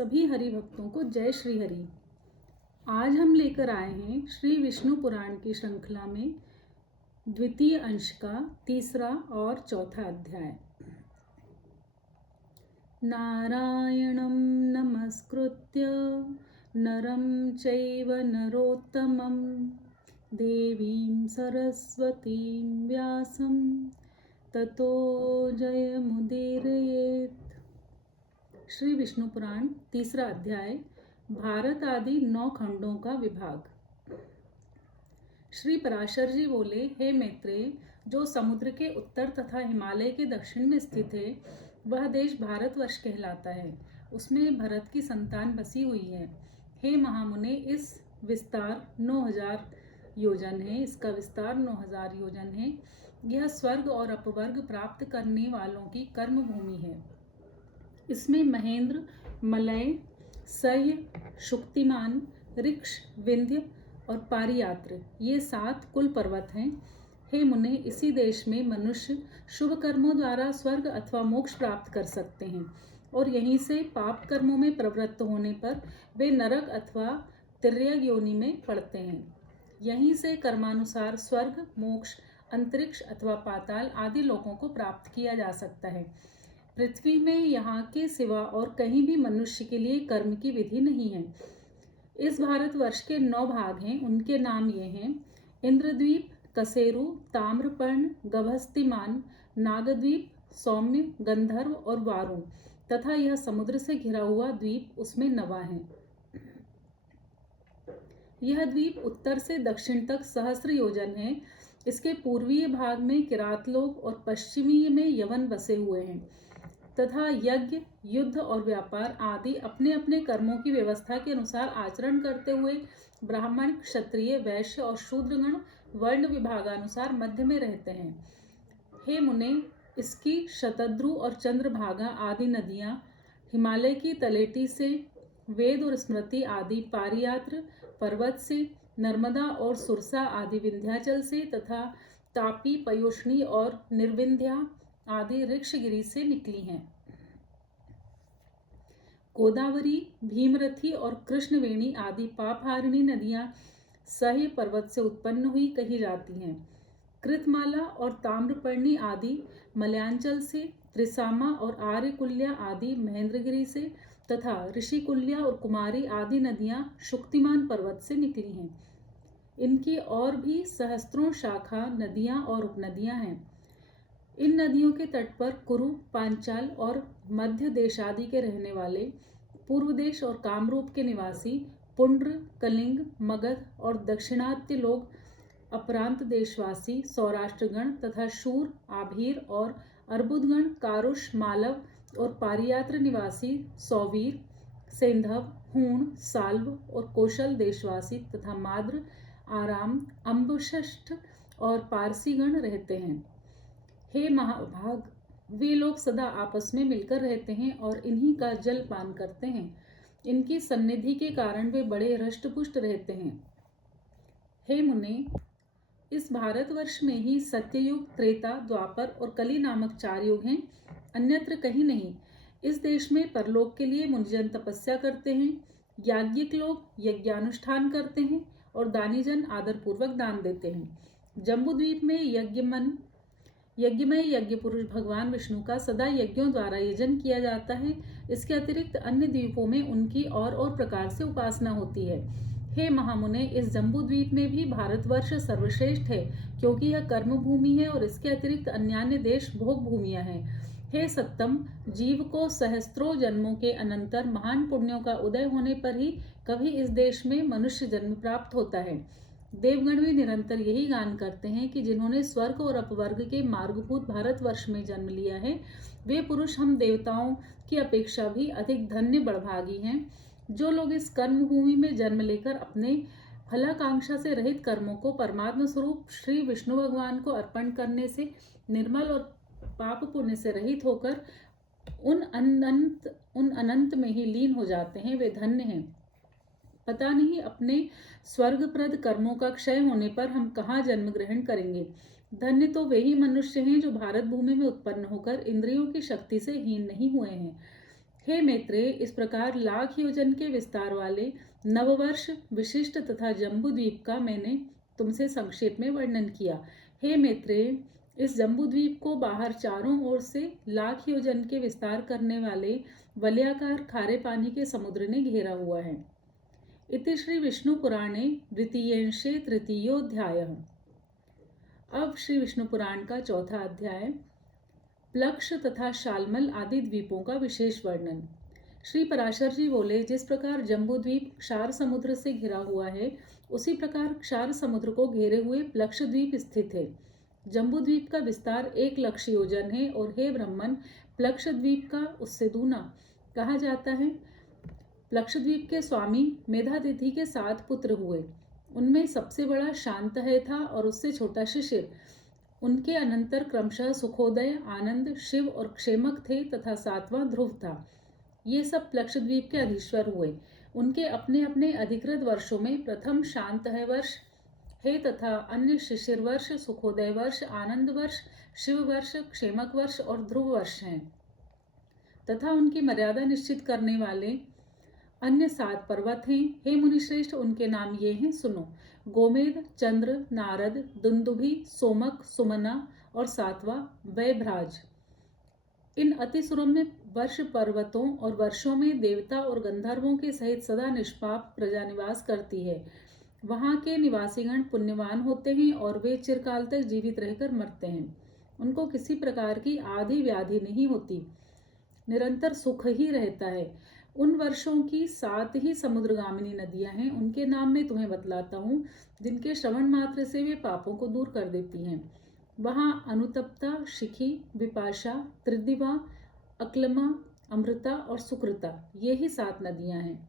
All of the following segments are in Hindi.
सभी हरि भक्तों को जय श्री हरि। आज हम लेकर आए हैं श्री विष्णु पुराण की श्रृंखला में द्वितीय अंश का तीसरा और चौथा अध्याय। नारायणं नमस्कृत्य नरं चैव नरोत्तमं देवीं सरस्वतीं व्यासं ततो जयमुदीरयेत्। श्री विष्णु पुराण तीसरा अध्याय, भारत आदि 9 खंडों का विभाग। श्री पराशर जी बोले, हे मैत्रेय, जो समुद्र के उत्तर तथा हिमालय के दक्षिण में स्थित है वह देश भारतवर्ष कहलाता है। उसमें भरत की संतान बसी हुई है। हे महामुने, इस विस्तार 9000 योजन है। इसका विस्तार 9000 योजन है। यह स्वर्ग और अपवर्ग प्राप्त करने वालों की कर्म भूमि है। इसमें महेंद्र, मलय, सह्य, शुक्तिमान, ऋक्ष, विंध्य और पारियात्र ये 7 कुल पर्वत हैं। हे मुने, इसी देश में मनुष्य शुभ कर्मों द्वारा स्वर्ग अथवा मोक्ष प्राप्त कर सकते हैं और यहीं से पाप कर्मों में प्रवृत्त होने पर वे नरक अथवा तिर्यक योनि में पड़ते हैं। यहीं से कर्मानुसार स्वर्ग, मोक्ष, अंतरिक्ष अथवा पाताल आदि लोकों को प्राप्त किया जा सकता है। पृथ्वी में यहाँ के सिवा और कहीं भी मनुष्य के लिए कर्म की विधि नहीं है। इस भारतवर्ष के 9 भाग हैं। उनके नाम ये हैं: इंद्रद्वीप, कसेरु, ताम्रपर्ण, गभस्तिमान, नागद्वीप, सौम्य, गंधर्व और वारुण तथा यह समुद्र से घिरा हुआ द्वीप, उसमें नवा है। यह द्वीप उत्तर से दक्षिण तक सहस्त्र योजन है। इसके पूर्वीय भाग में किरातलोक और पश्चिमी में यवन बसे हुए हैं तथा यज्ञ, युद्ध और व्यापार आदि अपने अपने कर्मों की व्यवस्था के अनुसार आचरण करते हुए ब्राह्मण, क्षत्रिय, वैश्य और शूद्रगण वर्ण विभागानुसार मध्य में रहते हैं। हे मुने, इसकी शतद्रु और चंद्रभागा आदि नदियां हिमालय की तलेटी से, वेद और स्मृति आदि पारियात्र पर्वत से, नर्मदा और सुरसा आदि विंध्याचल से तथा तापी, पयोष्णी और निर्विंध्या आदि ऋक्षगिरी से निकली हैं। गोदावरी, भीमरथी और कृष्णवेणी आदि पापहारिणी नदियां सह्य पर्वत से उत्पन्न हुई कही जाती हैं। कृतमाला और ताम्रपर्णी आदि मलयांचल से, त्रिसामा और आर्यकुल्या आदि महेंद्रगिरी से तथा ऋषिकुल्या और कुमारी आदि नदियां शुक्तिमान पर्वत से निकली हैं। इनकी और भी सहस्त्रों शाखा नदियां और उपनदियां हैं। इन नदियों के तट पर कुरु, पांचाल और मध्य देश आदि के रहने वाले, पूर्व देश और कामरूप के निवासी, पुंड्र, कलिंग, मगध और दक्षिणात्य लोग, अपरांत देशवासी, सौराष्ट्रगण तथा शूर, आभीर और अर्बुदगण, कारुष, मालव और पारियात्र निवासी, सौवीर, सेंधव, हूण, साल्व और कौशल देशवासी तथा माद्र, आराम, अम्बुशष्ठ और पारसीगण रहते हैं। हे महाभाग, वे लोग सदा आपस में मिलकर रहते हैं और इन्हीं का जल पान करते हैं। इनकी सन्निधि के कारण वे बड़े हृष्टपुष्ट रहते हैं। हे मुने, इस भारतवर्ष में ही सत्ययुग, त्रेता, द्वापर और कली नामक 4 युग हैं, अन्यत्र कहीं नहीं। इस देश में परलोक के लिए मुनिजन तपस्या करते हैं, याज्ञिक लोग यज्ञानुष्ठान करते हैं और दानीजन आदरपूर्वक दान देते हैं। जम्बूद्वीप में यज्ञमय यज्ञ पुरुष भगवान विष्णु का सदा यज्ञों द्वारा यजन किया जाता है। इसके अतिरिक्त अन्य द्वीपों में उनकी और प्रकार से उपासना होती है। हे महामुने, इस जम्बू द्वीप में भी भारतवर्ष सर्वश्रेष्ठ है, क्योंकि यह कर्म भूमि है और इसके अतिरिक्त अन्यान्य देश भोग भूमियां हैं। हे सत्तम, जीव को सहस्त्रों जन्मों के अनंतर महान पुण्यों का उदय होने पर ही कभी इस देश में मनुष्य जन्म प्राप्त होता है। देवगण भी निरंतर यही गान करते हैं कि जिन्होंने स्वर्ग और अपवर्ग के मार्गभूत भारतवर्ष में जन्म लिया है, वे पुरुष हम देवताओं की अपेक्षा भी अधिक धन्य बड़भागी हैं। जो लोग इस कर्म भूमि में जन्म लेकर अपने फलाकांक्षा से रहित कर्मों को परमात्मा स्वरूप श्री विष्णु भगवान को अर्पण करने से, निर्मल और पाप पुण्य से रहित होकर उन अनंत में ही लीन हो जाते हैं, वे धन्य हैं। पता नहीं अपने स्वर्गप्रद कर्मों का क्षय होने पर हम कहाँ जन्म ग्रहण करेंगे। धन्य तो वे ही मनुष्य हैं जो भारत भूमि में उत्पन्न होकर इंद्रियों की शक्ति से हीन नहीं हुए हैं। हे मैत्रेय, इस प्रकार लाख योजन के विस्तार वाले नववर्ष विशिष्ट तथा जम्बूद्वीप का मैंने तुमसे संक्षेप में वर्णन किया। हे मैत्रेय, इस जम्बूद्वीप को बाहर चारों ओर से लाख योजन के विस्तार करने वाले वलयाकार खारे पानी के समुद्र ने घेरा हुआ है। इति श्री विष्णु पुराणे द्वितीयांशे तृतीयोऽध्यायः। अब श्री विष्णु पुराण का चौथा अध्याय, प्लक्ष तथा शालमल आदि द्वीपों का विशेष वर्णन। श्री पराशर जी बोले, जिस प्रकार जम्बूद्वीप क्षार समुद्र से घिरा हुआ है, उसी प्रकार क्षार समुद्र को घेरे हुए प्लक्ष द्वीप स्थित है। जम्बूद्वीप का विस्तार 1 लक्ष योजन है और हे ब्रह्मन, प्लक्ष द्वीप का उससे दूना कहा जाता है। प्लक्षद्वीप के स्वामी मेधातिथि के 7 पुत्र हुए। उनमें सबसे बड़ा शांतहय था और उससे छोटा शिशिर। उनके अनंतर क्रमशः सुखोदय, आनंद, शिव और क्षेमक थे तथा 7वां ध्रुव था। ये सब प्लक्षद्वीप के अधीश्वर हुए। उनके अपने अपने अधिकृत वर्षों में प्रथम शांतहय वर्ष है तथा अन्य शिशिर वर्ष, सुखोदय वर्ष, आनंद वर्ष, शिव वर्ष, क्षेमक वर्ष और ध्रुव वर्ष हैं तथा उनकी मर्यादा निश्चित करने वाले अन्य 7 पर्वत हैं। हे मुनिश्रेष्ठ, उनके नाम ये हैं, सुनो। गोमेद, चंद्र, नारद, दुंदुभि, सोमक, सुमना और 7वां वैभ्राज। इन अति सुरम्य वर्ष पर्वतों और वर्षों में देवता और गंधर्वों के सहित सदा निष्पाप प्रजा निवास करती है। वहाँ के निवासीगण पुण्यवान होते हैं और वे चिरकाल तक जीवित रहकर मरते हैं। उनको किसी प्रकार की आदि व्याधि नहीं होती, निरंतर सुख ही रहता है। उन वर्षों की 7 ही समुद्रगामिनी नदियां हैं। उनके नाम मैं तुम्हें बतलाता हूँ, जिनके श्रवण मात्र से वे पापों को दूर कर देती हैं। वहाँ अनुतप्ता, शिखी, विपाशा, त्रिदिवा, अक्लमा, अमृता और सुकृता, ये ही 7 नदियां हैं।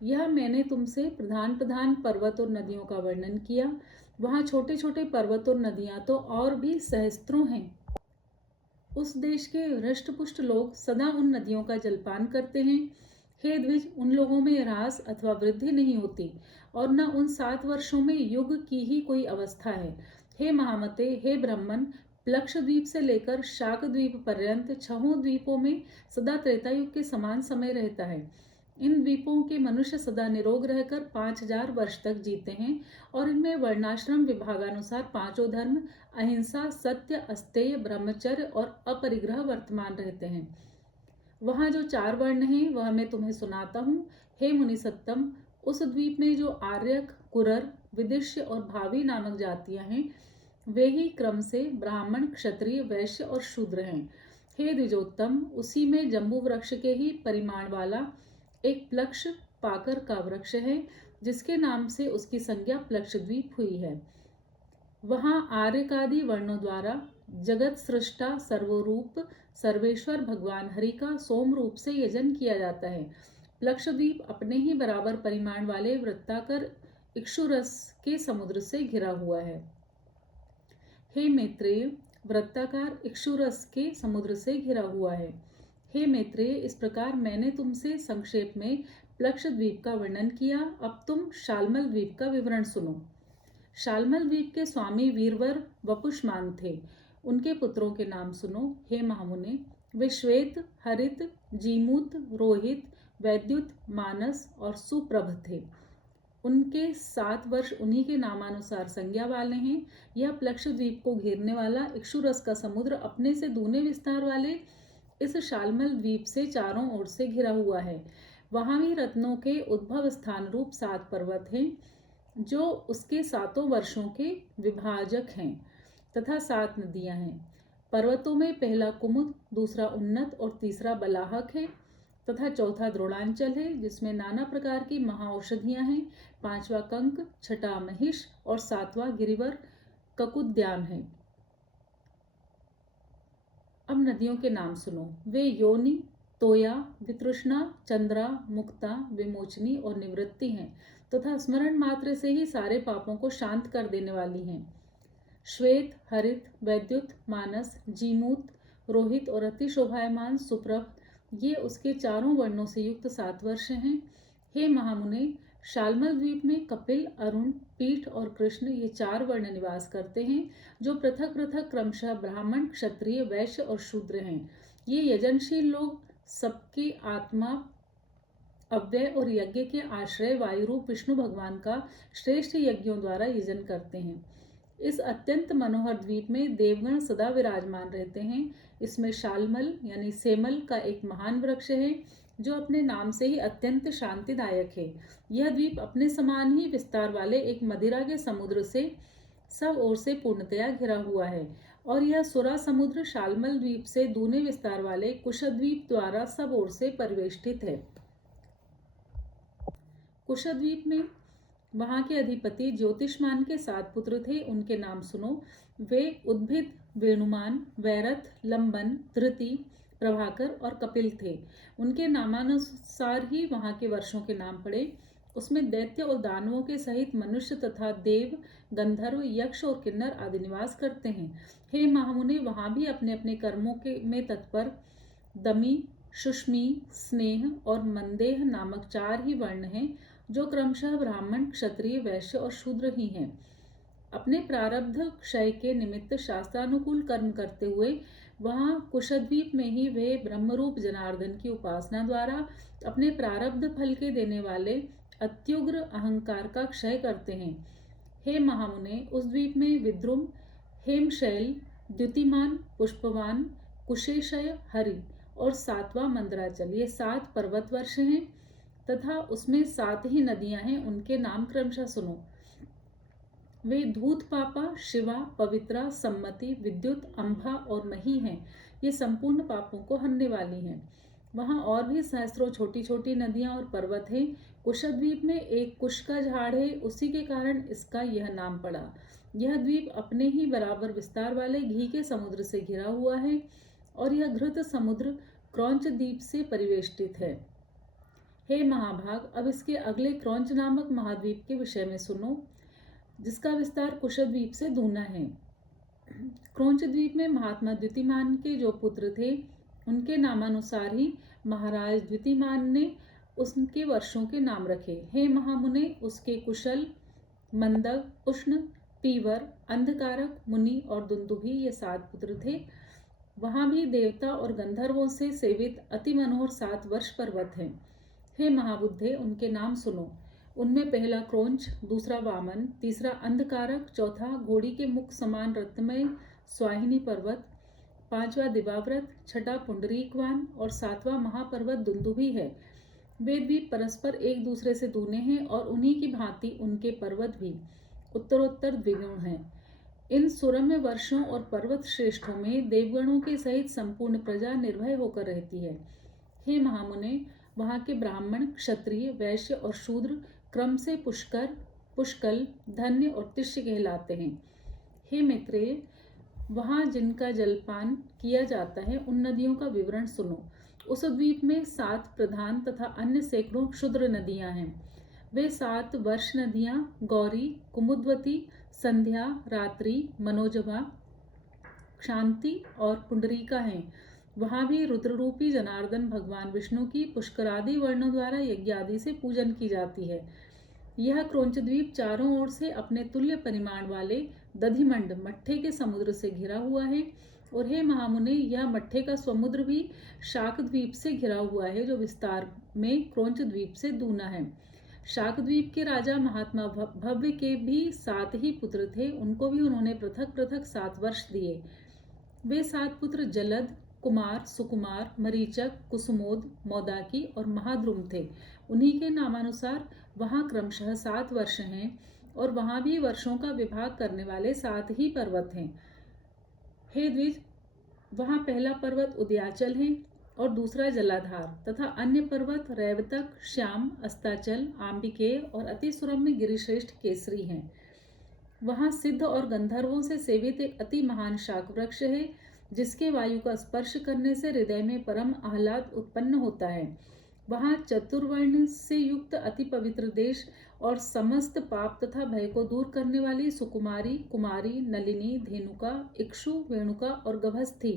यह मैंने तुमसे प्रधान प्रधान पर्वत और नदियों का वर्णन किया। वहाँ छोटे छोटे पर्वत और नदियां तो और भी सहस्त्रों हैं। उस देश के हृष्टपुष्ट लोग सदा उन नदियों का जलपान करते हैं। हे द्विज, उन लोगों में ह्रास अथवा वृद्धि नहीं होती और न उन 7 वर्षों में युग की ही कोई अवस्था है। हे महामते, हे ब्रह्मन, प्लक्ष द्वीप से लेकर शाक द्वीप पर्यंत 6 द्वीपों में सदा त्रेतायुग के समान समय रहता है। इन द्वीपों के मनुष्य सदा निरोग रहकर 5000 वर्ष तक जीते हैं और इनमें वर्णाश्रम विभागानुसार 5 धर्म, अहिंसा, सत्य, अस्तेय, ब्रह्मचर्य और अपरिग्रह वर्तमान रहते हैं। वहाँ जो 4 वर्ण हैं वह मैं तुम्हें सुनाता हूँ। हे मुनि सत्तम, उस द्वीप में जो आर्यक, कुरर, विदिष्य और भावी नामक जातियां हैं, वे ही क्रम से ब्राह्मण, क्षत्रिय, वैश्य और शूद्र हैं। हे द्विजोत्तम, उसी में जम्बू वृक्ष के ही परिमाण वाला एक प्लक्ष पाकर का वृक्ष है, जिसके नाम से उसकी संज्ञा प्लक्ष द्वीप हुई है। वहाँ आर्यकादि वर्णों द्वारा जगत सृष्टा सर्वरूप सर्वेश्वर भगवान हरि का सोम रूप से यजन किया जाता है। प्लक्षद्वीप अपने ही बराबर परिमाण वाले वृत्ताकर इक्षुरस के समुद्र से घिरा हुआ है। हे मैत्रेय, वृत्ताकार इक्षुरस के समुद्र से घिरा हुआ है। हे मैत्रेय, इस प्रकार मैंने तुमसे संक्षेप में प्लक्ष द्वीप का वर्णन किया। अब तुम शालमल द्वीप का विवरण सुनो। शालमल द्वीप के स्वामी वीरवर वपुष्मान थे। उनके पुत्रों के नाम सुनो। हे महामुने, वे श्वेत, हरित, जीमूत, रोहित, वैद्युत, मानस और सुप्रभ थे। उनके 7 वर्ष उन्हीं के नामानुसार संज्ञा वाले हैं। यह प्लक्ष द्वीप को घेरने वाला इक्षुरस का समुद्र अपने से दूने विस्तार वाले इस शालमल द्वीप से चारों ओर से घिरा हुआ है। वहाँ भी रत्नों के उद्भव स्थान रूप 7 पर्वत हैं, जो उसके 7 वर्षों के विभाजक हैं तथा 7 नदियां हैं। पर्वतों में पहला कुमुद, दूसरा उन्नत और तीसरा बलाहक है तथा चौथा द्रोणांचल है, जिसमें नाना प्रकार की महाऔषधियां हैं। 5वां कंक, 6ठा महिष और 7वां गिरिवर ककुद्यान है। अब नदियों के नाम सुनो। वे योनि, तोया, वितृष्णा, चंद्रा, मुक्ता, विमोचनी और निवृत्ति हैं तथा स्मरण मात्र से ही सारे पापों को शांत कर देने वाली हैं। श्वेत, हरित, वैद्युत, मानस, जीमूत, रोहित और अति शोभायमान सुप्रभ, ये उसके चारों वर्णों से युक्त 7 वर्ष हैं। हे महामुने, शालमल द्वीप में कपिल, अरुण, पीठ और कृष्ण, ये 4 वर्ण निवास करते हैं, जो पृथक पृथक क्रमशः ब्राह्मण, क्षत्रिय, वैश्य और शूद्र हैं। ये यजनशील लोग सबकी आत्मा अव्यय और यज्ञ के आश्रय वायु रूप विष्णु भगवान का श्रेष्ठ यज्ञों द्वारा यजन करते हैं। इस अत्यंत मनोहर द्वीप में देवगण सदा विराजमान रहते हैं। इसमें शालमल यानी सेमल का एक महान वृक्ष है जो अपने नाम से ही अत्यंत शांतिदायक है। यह द्वीप अपने समान ही विस्तार वाले एक मदिरा के समुद्र से सब ओर से पूर्णतया घिरा हुआ है और यह सुरा समुद्र शालमल द्वीप से दूने विस्तार वाले कुशद्वीप द्वारा सब ओर से परिवेष्टित है। कुशद्वीप में वहां के अधिपति ज्योतिष्मान के 7 पुत्र थे। उनके नाम सुनो। वे उद्भिद, वेणुमान, वैरथ, लंबन, धृति, प्रभाकर और कपिल थे। उनके नामानुसार ही वहां के वर्षों के नाम पड़े। उसमें दैत्य और दानवों के सहित मनुष्य तथा देव, गंधर्व, यक्ष और किन्नर आदि निवास करते हैं। हे महामुने, वहां भी अपने अपने कर्मों में तत्पर दमी, सुष्मी, स्नेह और मंदेह नामक 4 ही वर्ण हैं जो क्रमशः ब्राह्मण, क्षत्रिय, वैश्य और शूद्र ही हैं। अपने प्रारब्ध क्षय के निमित्त शास्त्रानुकूल कर्म करते हुए वहां कुशद्वीप में ही वे ब्रह्मरूप जनार्दन की उपासना द्वारा अपने प्रारब्ध फल के देने वाले अत्युग्र अहंकार का क्षय करते हैं। हे महामुने, उस द्वीप में विद्रुम, हेमशैल, द्युतिमान, पुष्पवान, कुशेशय, हरि और 7वां मंदराचल, ये 7 पर्वत वर्ष हैं तथा उसमें 7 ही नदियां हैं। उनके नाम क्रमशः सुनो। वे धूत पापा, शिवा, पवित्रा, सम्मति, विद्युत, अंभा और मही हैं। ये संपूर्ण पापों को हरने वाली हैं। वहां और भी सहस्त्रों छोटी छोटी नदियां और पर्वत हैं। कुशद्वीप में एक कुश का झाड़ है, उसी के कारण इसका यह नाम पड़ा। यह द्वीप अपने ही बराबर विस्तार वाले घी के समुद्र से घिरा हुआ है और यह घृत समुद्र क्रौंच द्वीप से परिवेष्टित है। हे महाभाग, अब इसके अगले क्रौंच नामक महाद्वीप के विषय में सुनो, जिसका विस्तार कुशद्वीप से दूना है। क्रौंच द्वीप में महात्मा द्युतिमान के जो पुत्र थे, उनके नामानुसार ही महाराज द्युतिमान ने उसके वर्षों के नाम रखे। हे महामुने, उसके कुशल, मंदक, उष्ण, पीवर, अंधकारक, मुनि और दुंदुभि ये 7 पुत्र थे। वहां भी देवता और गंधर्वों से सेवित अति मनोहर 7 वर्ष पर्वत हैं। हे महाबुद्धे, उनके नाम सुनो। उनमें पहला क्रौंच, दूसरा वामन, तीसरा अंधकारक, चौथा घोड़ी के मुख समान रत्नमय स्वाहिनी पर्वत, 5वां दिवाव्रत, 6ठा पुंडरीकवान और 7वां महापर्वत दुंदुभि है। वे द्वीप परस्पर एक दूसरे से दूने हैं और उन्हीं की भांति उनके पर्वत भी उत्तरोत्तर द्विगुण हैं। इन सुरम्य वर्षों और पर्वत श्रेष्ठों में देवगणों के सहित संपूर्ण प्रजा निर्भय होकर रहती है। हे महामुने, वहां के ब्राह्मण, क्षत्रिय, वैश्य और शूद्र क्रम से पुष्कर, पुष्कल, धन्य और तिष्य कहलाते हैं। हे मैत्रेय, वहां जिनका जलपान किया जाता है उन नदियों का विवरण सुनो। उस द्वीप में 7 प्रधान तथा अन्य सैकड़ों क्षुद्र नदियां हैं। वे 7 वर्ष नदियां गौरी, कुमुद्वती, संध्या, रात्रि, मनोजवा, शांति और पुंडरीका हैं। वहां भी रुद्ररूपी जनार्दन भगवान विष्णु की पुष्करादि वर्णों द्वारा यज्ञ आदि से पूजन की जाती है। यह क्रौंच द्वीप चारों ओर से अपने तुल्य परिमाण वाले दधिमंड मट्ठे के समुद्र से घिरा हुआ है। और हे महामुने, यह मट्ठे का समुद्र भी शाक द्वीप से घिरा हुआ है जो विस्तार में क्रौंच द्वीप से दूना है। शाक द्वीप के राजा महात्मा भव्य के भी 7 ही पुत्र थे। उनको भी उन्होंने पृथक पृथक 7 वर्ष दिए। वे 7 पुत्र जलद, कुमार, सुकुमार, मरीचक, कुसुमोद, मौदाकी और महाद्रुम थे। उन्हीं के नामानुसार वहां क्रमशः 7 वर्ष हैं और वहां भी वर्षों का विभाग करने वाले 7 ही पर्वत हैं। हे द्विज, वहां पहला पर्वत उदयाचल है और दूसरा जलाधार तथा अन्य पर्वत रैवतक, श्याम, अस्ताचल, आंबिकेय और अति सुरम्य गिरिश्रेष्ठ केसरी हैं। वहां सिद्ध और गंधर्वों से सेवित एक अति महान शाक वृक्ष है, जिसके वायु का स्पर्श करने से हृदय में परम आह्लाद उत्पन्न होता है। वहां चतुर्वर्ण से युक्त अति पवित्र देश और समस्त पाप तथा भय को दूर करने वाली सुकुमारी, कुमारी, नलिनी, धेनुका, इक्षु, वेणुका और गभस्थी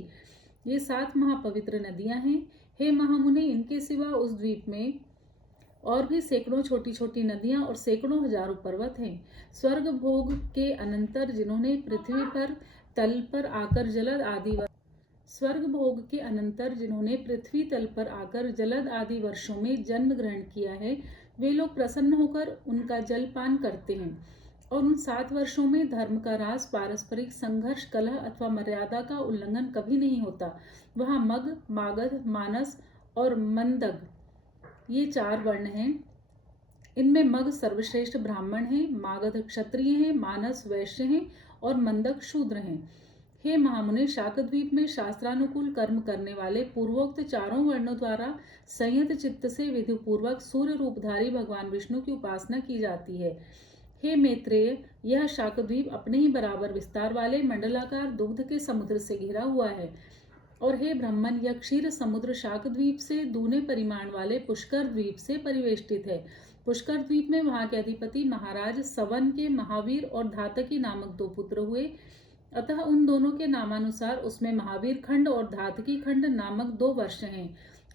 ये 7 महापवित्र नदियां हैं। हे महामुनि, इनके सिवा उस द्वीप में और भी सैकड़ों छोटी छोटी नदियां और सैकड़ों हजारों पर्वत हैं। स्वर्ग भोग के अनंतर जिन्होंने पृथ्वी पर तल पर आकर जलद आदि स्वर्ग भोग के अनंतर जिन्होंने पृथ्वी तल पर आकर जलद आदि वर्षों में जन्म ग्रहण किया है, वे लोग प्रसन्न होकर उनका जलपान करते हैं। और उन 7 वर्षों में धर्म का ह्रास, पारस्परिक संघर्ष, कलह अथवा मर्यादा का उल्लंघन कभी नहीं होता। वहाँ मग, मागध, मानस और मंदग ये 4 वर्ण हैं। इनमें मग सर्वश्रेष्ठ ब्राह्मण हैं, मागध क्षत्रिय हैं, मानस वैश्य हैं और मंदक शूद्र हैं। हे महामुने, शाकद्वीप में शास्त्रानुकूल कर्म करने वाले पूर्वोक्त 4 वर्णों द्वारा संयत चित्त से विधिपूर्वक सूर्य रूपधारी भगवान विष्णु की उपासना की जाती है। हे मैत्रेय, यह शाकद्वीप अपने ही बराबर विस्तार वाले मंडलाकार दुग्ध के समुद्र से घिरा हुआ है। और हे ब्राह्मण, यह क्षीर समुद्र शाकद्वीप से दूने परिमाण वाले पुष्कर द्वीप से परिवेष्टित है। पुष्कर द्वीप में वहां के अधिपति महाराज सवन के महावीर और धातकी नामक 2 पुत्र हुए। अतः उन दोनों के नामानुसार उसमें महावीर खंड और धातकी खंड नामक 2 वर्ष हैं।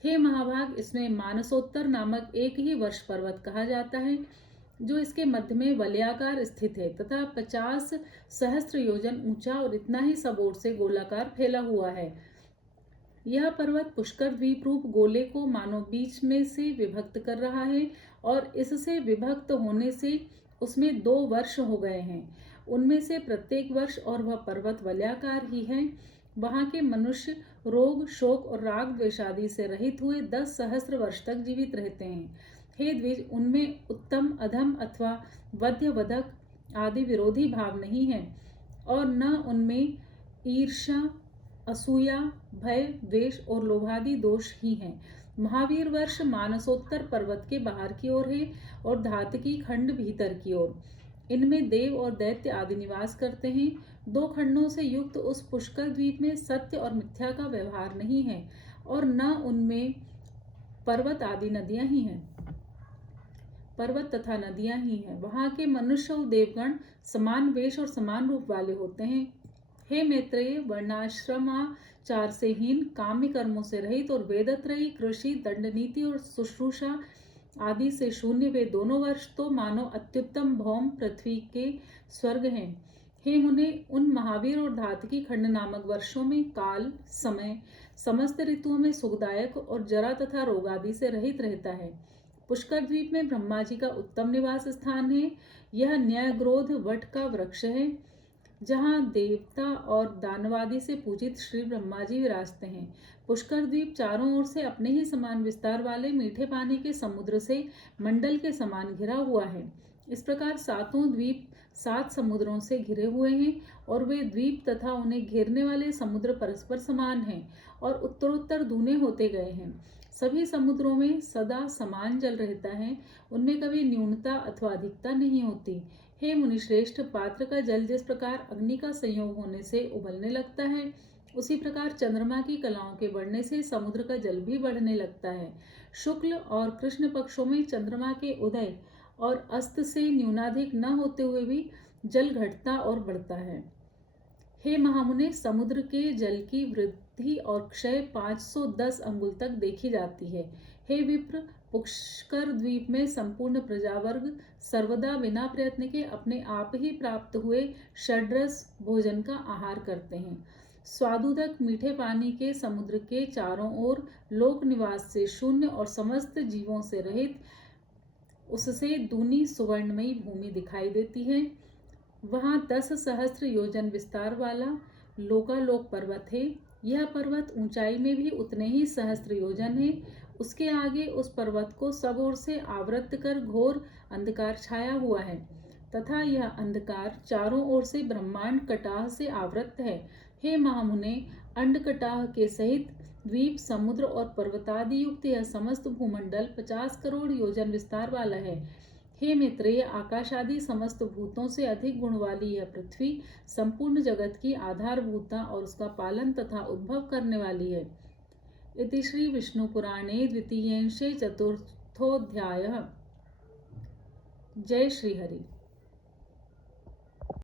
हे महाभाग, इसमें मानसोत्तर नामक एक ही वर्ष पर्वत कहा जाता है, जो इसके मध्य में वलयाकार स्थित है तथा 50 सहस्त्र योजन ऊंचा और इतना ही सब ओर से गोलाकार फैला हुआ है। यह पर्वत पुष्कर द्वीप रूप गोले को मानो बीच में से विभक्त कर रहा है और इससे विभक्त होने से उसमें 2 वर्ष हो गए हैं। उनमें से प्रत्येक वर्ष और वह पर्वत वलयाकार ही है। वहां के मनुष्य रोग, शोक और राग द्वेषादि से रहित हुए 10 सहस्त्र वर्ष तक जीवित रहते हैं। हे द्विज, उनमें उत्तम, अधम अथवा वध्य, वधक आदि विरोधी भाव नहीं है और न उनमें ईर्ष्या, असूया, भय, द्वेष और लोभादि दोष ही हैं। महावीर वर्ष मानसोत्तर पर्वत के बाहर की ओर है और धातकी खंड भीतर की ओर। इनमें देव और दैत्य आदि निवास करते हैं। 2 खंडों से युक्त उस पुष्कर द्वीप में सत्य और मिथ्या का व्यवहार नहीं है और न उनमें पर्वत आदि नदियां ही हैं, पर्वत तथा नदियां ही हैं। वहां के मनुष्य और देवगण समान वेश और समान रूप वाले होते हैं। हे मैत्रेय, वर्णाश्रमाचार से हीन, काम्य कर्मों से रहित और वेदत्रयी, कृषि, दंड नीति और शुश्रूषा आदि से शून्य वे दोनों वर्ष तो मानो अत्युत्तम भौम पृथ्वी के स्वर्ग हैं। हे मुने, उन महावीर और धातकी खंड नामक वर्षों में काल, समय समस्त ऋतुओं में सुखदायक और जरा तथा रोग आदि से रहित रहता है। पुष्कर द्वीप में ब्रह्मा जी का उत्तम निवास स्थान है। यह न्यायग्रोध वट का वृक्ष है, जहाँ देवता और दानवादि से पूजित श्री ब्रह्मा जी विराजते हैं। पुष्कर द्वीप चारों ओर से अपने ही समान विस्तार वाले मीठे पानी के समुद्र से मंडल के समान घिरा हुआ है। इस प्रकार 7 द्वीप 7 समुद्रों से घिरे हुए हैं और वे द्वीप तथा उन्हें घेरने वाले समुद्र परस्पर समान हैं और उत्तरोत्तर दूने होते गए हैं। सभी समुद्रों में सदा समान जल रहता है, उनमें कभी न्यूनता अथवा अधिकता नहीं होती। हे मुनिश्रेष्ठ, पात्र का जल जिस प्रकार अग्नि का संयोग होने से उबलने लगता है, उसी प्रकार चंद्रमा की कलाओं के बढ़ने से समुद्र का जल भी बढ़ने लगता है। शुक्ल और कृष्ण पक्षों में चंद्रमा के उदय और अस्त से न्यूनाधिक न होते हुए भी जल घटता और बढ़ता है। हे महामुने, समुद्र के जल की वृद्धि और क्षय 510 अंगुल तक देखी जाती है। हे विप्र, पुष्कर द्वीप में संपूर्ण प्रजावर्ग सर्वदा बिना प्रयत्न के अपने आप ही प्राप्त हुए षड्रस भोजन का आहार करते हैं। स्वादुदक मीठे पानी के समुद्र के चारों ओर लोक निवास से शून्य और समस्त जीवों से रहित उससे दूनी सुवर्णमयी भूमि दिखाई देती है। वहाँ 10 सहस्त्र योजन विस्तार वाला लोकालोक पर्वत है। यह पर्वत ऊंचाई में भी उतने ही सहस्त्र योजन है। उसके आगे उस पर्वत को सब ओर से आवृत कर घोर अंधकार छाया हुआ है तथा यह अंधकार चारों ओर से ब्रह्मांड कटाह से आवृत है। हे महामुने, अंडकटाह के सहित द्वीप, समुद्र और पर्वतादि युक्त यह समस्त भूमंडल 50 करोड़ योजन विस्तार वाला है। हे मैत्रेय, आकाश आदि समस्त भूतों से अधिक गुण वाली यह पृथ्वी संपूर्ण जगत की आधारभूता और उसका पालन तथा उद्भव करने वाली है। इति श्री विष्णु पुराणे द्वितीयांशे चतुर्थोऽध्यायः। जय श्री हरि।